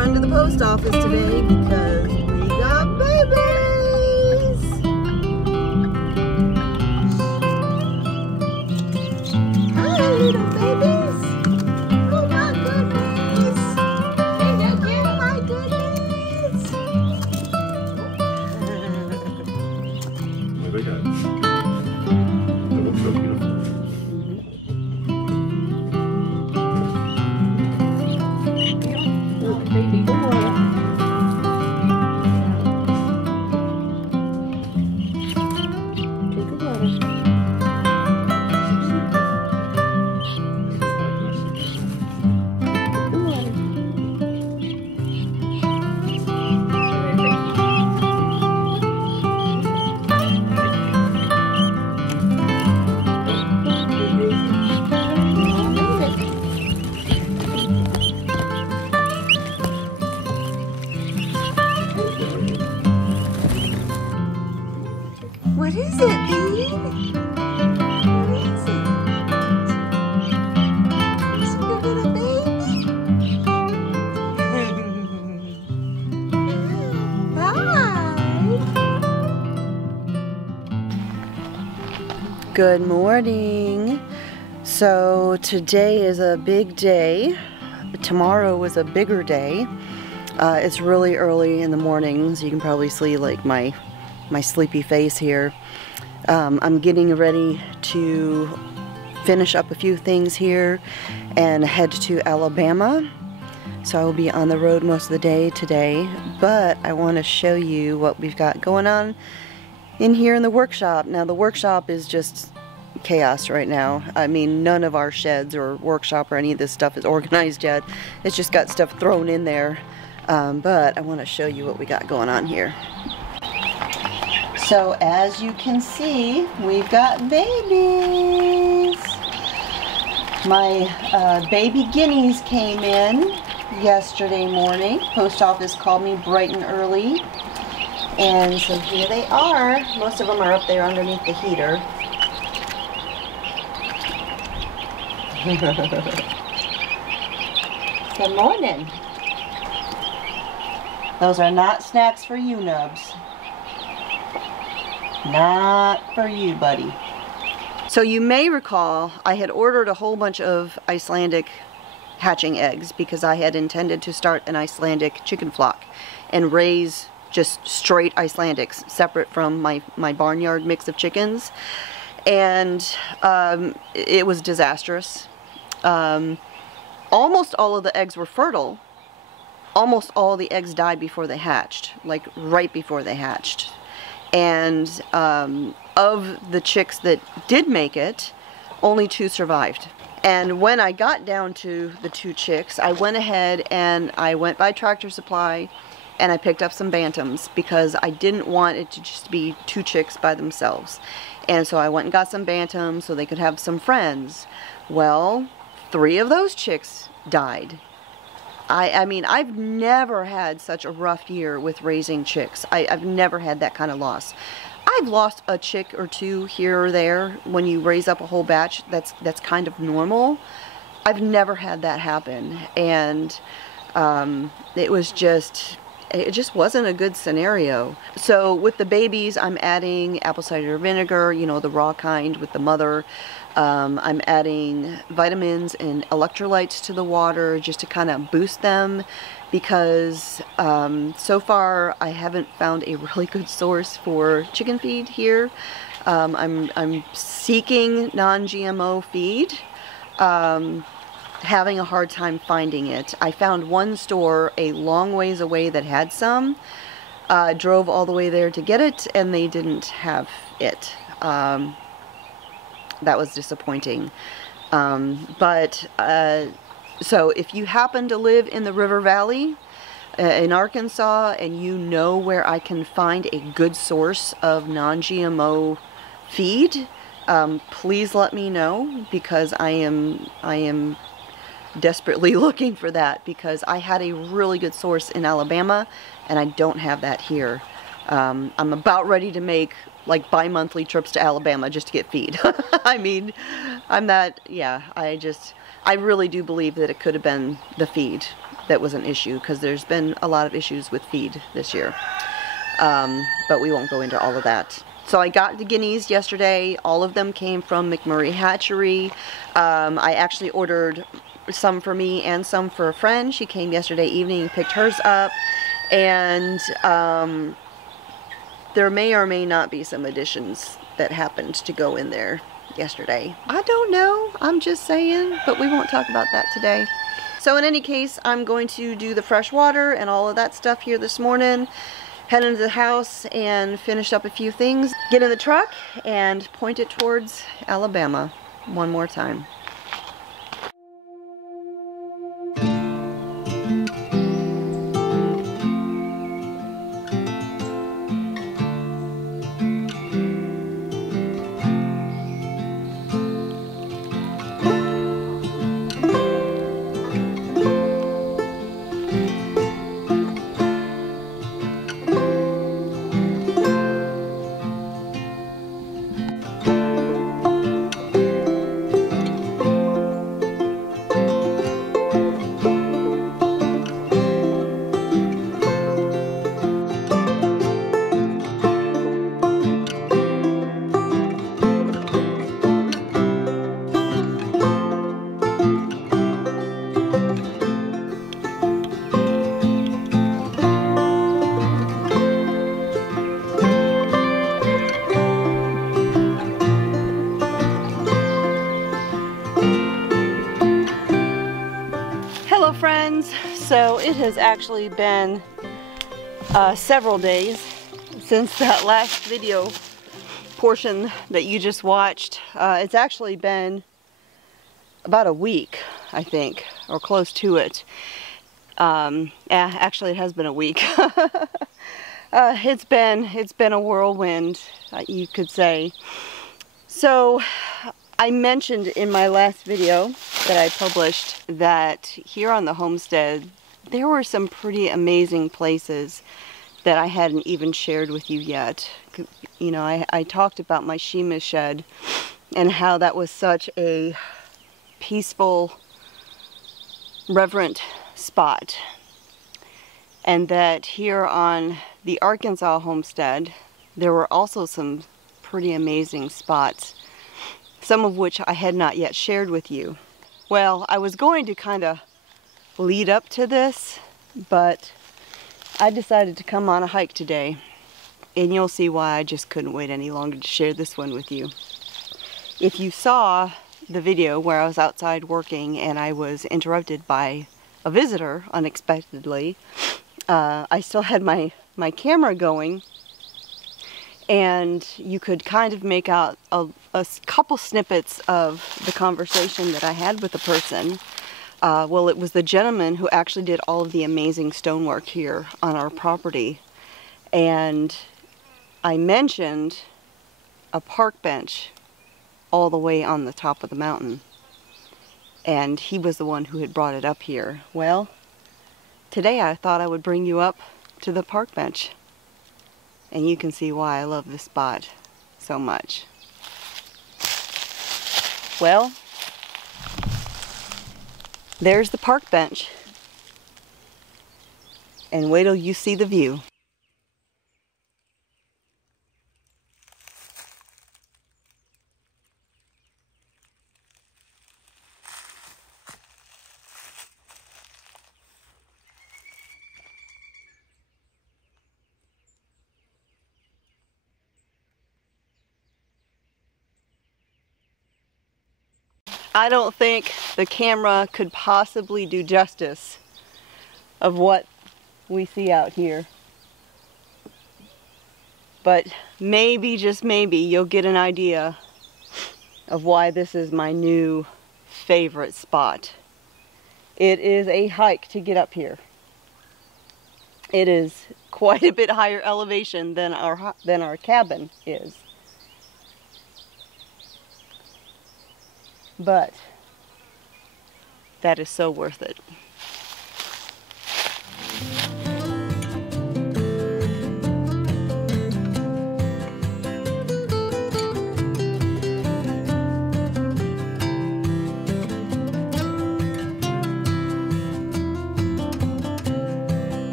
run to the post office today because we got babies. Hi, little babies. Oh my goodness. Oh my goodness. There we go. That looks so beautiful. Baby boy. Take a water. What is it, babe? What is it? Is it your little baby? Hi. Good morning. So today is a big day. Tomorrow is a bigger day. It's really early in the morning, so you can probably see like my sleepy face here. I'm getting ready to finish up a few things here and head to Alabama. So I will be on the road most of the day today, but I want to show you what we've got going on in here in the workshop. Now the workshop is just chaos right now. I mean, none of our sheds or workshop or any of this stuff is organized yet. It's just got stuff thrown in there. But I want to show you what we got going on here. So as you can see, we've got babies. My baby guineas came in yesterday morning. Post office called me bright and early. And so here they are. Most of them are up there underneath the heater. Good morning. Those are not snacks for you, Nubs. Not for you, buddy. So you may recall I had ordered a whole bunch of Icelandic hatching eggs because I had intended to start an Icelandic chicken flock and raise just straight Icelandics separate from my barnyard mix of chickens. And it was disastrous. Almost all of the eggs were fertile. Almost all the eggs died before they hatched, like right before they hatched. And of the chicks that did make it, only 2 survived. And when I got down to the 2 chicks, I went ahead and I went by Tractor Supply and I picked up some bantams because I didn't want it to just be 2 chicks by themselves. And so I went and got some bantams so they could have some friends. Well, 3 of those chicks died. I mean, I've never had such a rough year with raising chicks. I've never had that kind of loss. I've lost a chick or 2 here or there. When you raise up a whole batch, that's kind of normal. I've never had that happen. And it just wasn't a good scenario. So with the babies, I'm adding apple cider vinegar, you know, the raw kind with the mother. I'm adding vitamins and electrolytes to the water just to kind of boost them because so far I haven't found a really good source for chicken feed here. I'm seeking non-GMO feed. Having a hard time finding it. I found one store a long ways away that had some. Drove all the way there to get it and they didn't have it. That was disappointing. So if you happen to live in the River Valley in Arkansas and you know where I can find a good source of non-GMO feed, please let me know because I am desperately looking for that because I had a really good source in Alabama and I don't have that here. I'm about ready to make like bi-monthly trips to Alabama just to get feed. I mean, I really do believe that it could have been the feed. that was an issue, because there's been a lot of issues with feed this year. But we won't go into all of that. So I got the guineas yesterday. All of them came from McMurray Hatchery. I actually ordered some for me and some for a friend. She came yesterday evening and picked hers up. And there may or may not be some additions that happened to go in there yesterday. I don't know. I'm just saying. But we won't talk about that today. So in any case, I'm going to do the fresh water and all of that stuff here this morning. Head into the house and finish up a few things. Get in the truck and point it towards Alabama one more time. Friends, so it has actually been several days since that last video portion that you just watched. It's actually been about a week, I think, or close to it. Actually, it has been a week. It's been a whirlwind, you could say. So I mentioned in my last video that I published that here on the homestead there were some pretty amazing places that I hadn't even shared with you yet. You know, I talked about my Shima shed and how that was such a peaceful, reverent spot, and that here on the Arkansas homestead there were also some pretty amazing spots, some of which I had not yet shared with you. Well, I was going to kind of lead up to this, but I decided to come on a hike today, and you'll see why I just couldn't wait any longer to share this one with you. If you saw the video where I was outside working and I was interrupted by a visitor unexpectedly, I still had my camera going, and you could kind of make out a couple snippets of the conversation that I had with the person. Well, it was the gentleman who actually did all of the amazing stonework here on our property. And I mentioned a park bench all the way on the top of the mountain. And he was the one who had brought it up here. Well, today I thought I would bring you up to the park bench. And you can see why I love this spot so much. Well, there's the park bench. And wait till you see the view. I don't think the camera could possibly do justice of what we see out here. But maybe, just maybe, you'll get an idea of why this is my new favorite spot. It is a hike to get up here. It is quite a bit higher elevation than our cabin is. But that is so worth it.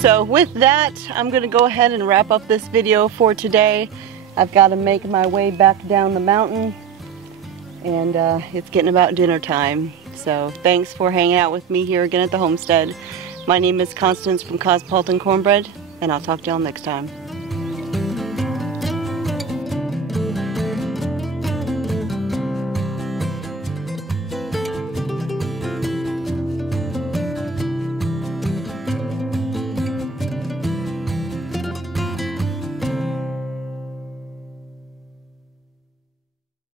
So with that, I'm gonna go ahead and wrap up this video for today. I've got to make my way back down the mountain, and it's getting about dinner time. So thanks for hanging out with me here again at the homestead. My name is Constance from Cosmopolitan Cornbread, and I'll talk to y'all next time.